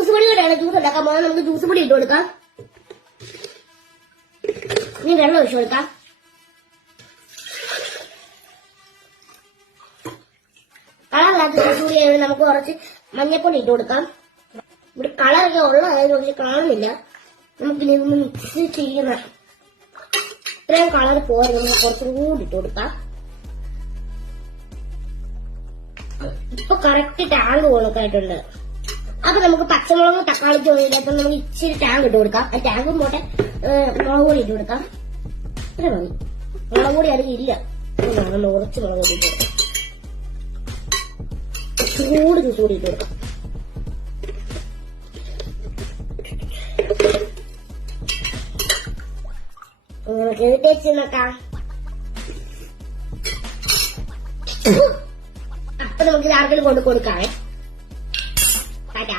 Juice പൊടി കൂടെയാണ് juice ഉണ്ടാക്കാൻ പോകുന്നത് നമുക്ക് ജ്യൂസ് പൊടി ഇട്ട് കൊടുക്കാം. ഇനി വെള്ളം ഒഴിച്ചു കൊടുക്കാം. കളറില്ലാത്ത ജ്യൂസ് നമുക്ക് കുറച്ച് മഞ്ഞപ്പൊടി ഇട്ട് കൊടുക്കാം. ഇവിടെ കളറൊക്കെ ഉള്ളതായത് പക്ഷെ കാണുന്നില്ല. നമുക്കിനി ഒന്ന് മിക്സ് ചെയ്യണം ഇത്രയും കളർ പോരെ. നമുക്ക് കുറച്ചും കൂടി ഇട്ട് കൊടുക്കാം. ഇപ്പൊ കറക്റ്റ് ടാങ്ക് കണക്കായിട്ടുണ്ട് അപ്പൊ നമുക്ക് പച്ചമുളകും തക്കാളി അപ്പൊ നമുക്ക് ഇച്ചിരി ടാങ്ക് ഇട്ട് കൊടുക്കാം. ആ ടാങ്കും പോട്ടെ. മുളക് പൊടി ഇട്ട് കൊടുക്കാം. ഇത്ര മതി. മുളക് പൊടി അധികം ഇല്ല. നമ്മൾ മുളക് പൊടി ഇട്ട് കൊടുക്കാം. ചൂട് ജ്യൂസ് കൂടി ഇട്ട് കൊടുക്കാം. നമുക്ക് നോക്കാം. അപ്പൊ നമുക്ക് ആർക്കും ആർക്കെങ്കിലും കൊണ്ട് കൊടുക്കാവേ. 快点